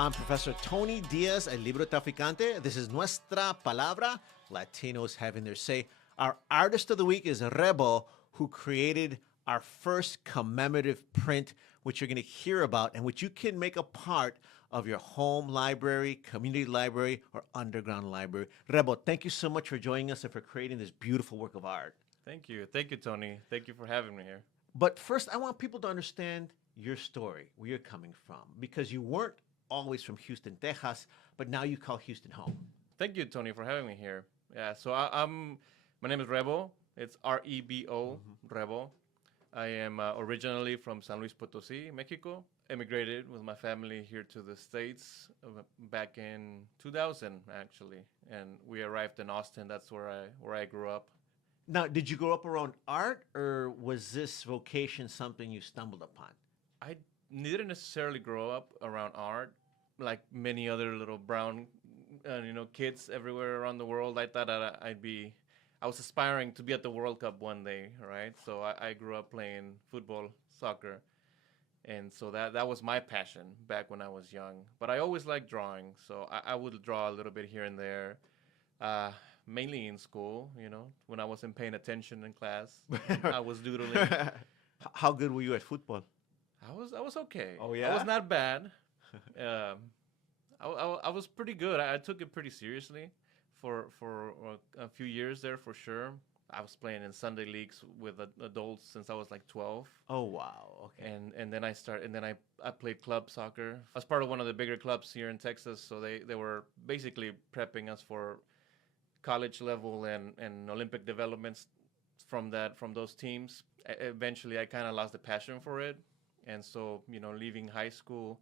I'm Professor Tony Diaz, el Librotraficante. This is Nuestra Palabra, Latinos having their say. Our artist of the week is Rebo, who created our first commemorative print, which you're going to hear about and which you can make a part of your home library, community library, or underground library. Rebo, thank you so much for joining us and for creating this beautiful work of art. Thank you. Thank you, Tony. Thank you for having me here. But first, I want people to understand your story, where you're coming from, because you weren't always from Houston, Texas, but now you call Houston home. Thank you, Tony, for having me here. Yeah, so my name is Rebo. It's Rebo, Rebo. I am originally from San Luis Potosí, Mexico. Emigrated with my family here to the States back in 2000, actually. And we arrived in Austin. That's where I grew up. Now, did you grow up around art, or was this vocation something you stumbled upon? I didn't necessarily grow up around art, like many other little brown, kids everywhere around the world. I thought that I was aspiring to be at the World Cup one day, right? So I grew up playing football, soccer, and so that was my passion back when I was young. But I always liked drawing, so I would draw a little bit here and there. Mainly in school, when I wasn't paying attention in class, I was doodling. How good were you at football? I was okay. Oh, yeah? I was not bad. I was pretty good. I took it pretty seriously for a few years there, for sure. I was playing in Sunday leagues with adults since I was like 12. Oh, wow. Okay. And then I played club soccer. I was part of one of the bigger clubs here in Texas, so they were basically prepping us for college level and Olympic developments from those teams. Eventually, I kind of lost the passion for it. And so, leaving high school,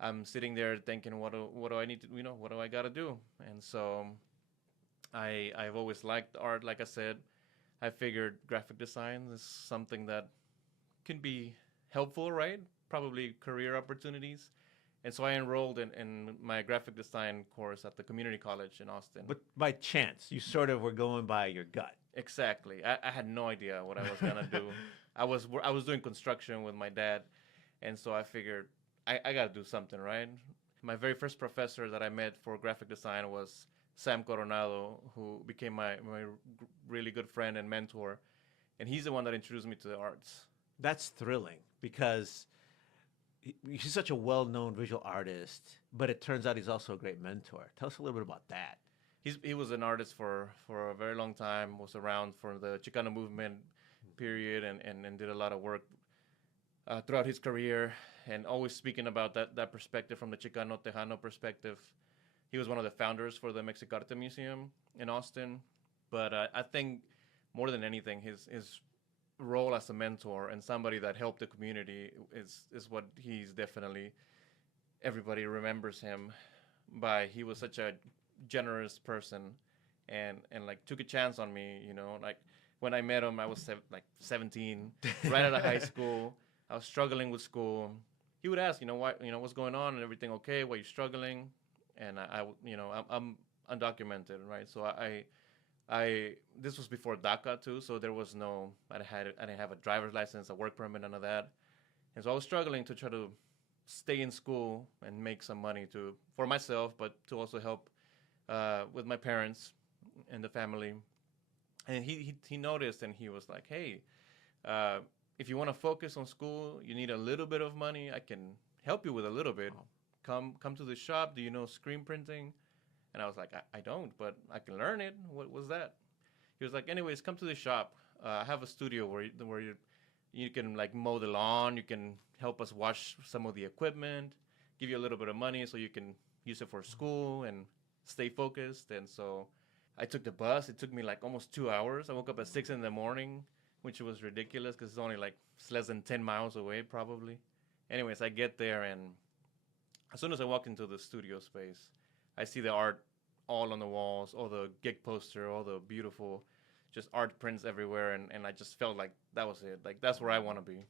I'm sitting there thinking, what do I need to, what do I got to do? And so I've always liked art. Like I said, I figured graphic design is something that can be helpful, right? Probably career opportunities. And so I enrolled in my graphic design course at the community college in Austin. But by chance, you sort of were going by your gut. Exactly. I had no idea what I was going to do. I was doing construction with my dad, and so I figured I got to do something, right? My very first professor that I met for graphic design was Sam Coronado, who became my really good friend and mentor, and he's the one that introduced me to the arts. That's thrilling because he's such a well-known visual artist, but it turns out he's also a great mentor. Tell us a little bit about that. He was an artist for a very long time, was around for the Chicano movement period, and did a lot of work throughout his career, and always speaking about that perspective from the Chicano Tejano perspective. He was one of the founders for the Mexicarte Museum in Austin. But I think more than anything, his role as a mentor and somebody that helped the community is what he's definitely, everybody remembers him by. He was such a generous person and like took a chance on me, like when I met him, I was 17, right out of high school. I was struggling with school. He would ask, what's going on and everything okay? Why are you struggling? And I'm undocumented, right? So I this was before DACA too, so there was I didn't have a driver's license, a work permit, none of that. And so I was struggling to try to stay in school and make some money for myself, but to also help with my parents and the family. And he noticed, and he was like, hey, if you want to focus on school, you need a little bit of money. I can help you with a little bit. Come to the shop. Do you know screen printing? And I was like, I don't, but I can learn it. What was that? He was like, anyways, come to the shop. I have a studio where you can like mow the lawn. You can help us wash some of the equipment, give you a little bit of money so you can use it for school and stay focused. And so I took the bus. It took me like almost 2 hours. I woke up at 6 in the morning, which was ridiculous because it's only like less than 10 miles away probably. Anyways, I get there, and as soon as I walk into the studio space, I see the art all on the walls, all the gig poster, all the beautiful just art prints everywhere, and I just felt like that was it. Like, that's where I want to be.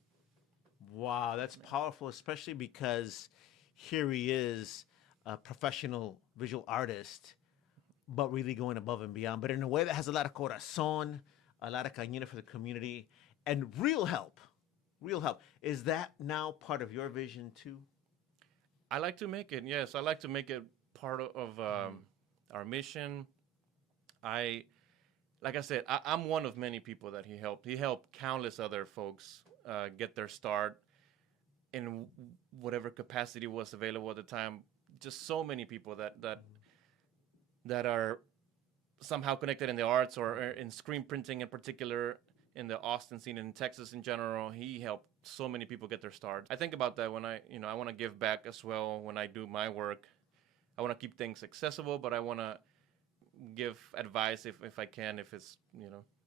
Wow, that's powerful, especially because here he is, a professional visual artist, but really going above and beyond, but in a way that has a lot of corazón, a lot of cañita for the community, and real help. Real help. Is that now part of your vision too? I like to make it. Yes, I like to make it part of our mission. Like I said, I'm one of many people that he helped. He helped countless other folks get their start in whatever capacity was available at the time. Just so many people that are somehow connected in the arts or in screen printing in particular, in the Austin scene, in Texas in general. He helped so many people get their start. I think about that when I want to give back as well when I do my work. I want to keep things accessible, but I want to give advice if I can, if it's,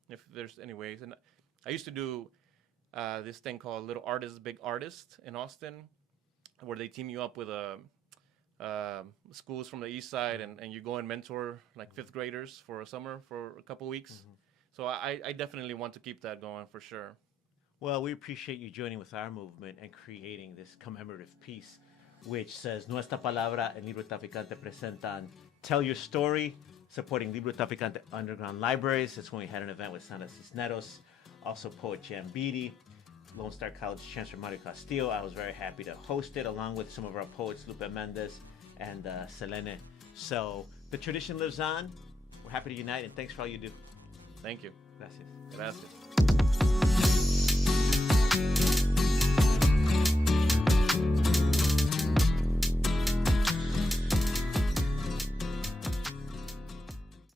if there's any ways. And I used to do this thing called Little Artist, Big Artist in Austin, where they team you up with schools from the east side, and you go and mentor like 5th graders for a summer for a couple weeks. So I definitely want to keep that going for sure. Well, we appreciate you joining with our movement and creating this commemorative piece, which says, Nuestra Palabra and Librotraficante presentan Tell Your Story, supporting Librotraficante Underground Libraries. That's when we had an event with Sandra Cisneros, also poet Jan Beatty, Lone Star College Chancellor Mario Castillo. I was very happy to host it, along with some of our poets, Lupe Mendez and Selene. So the tradition lives on. We're happy to unite, and thanks for all you do. Thank you. Gracias. Gracias.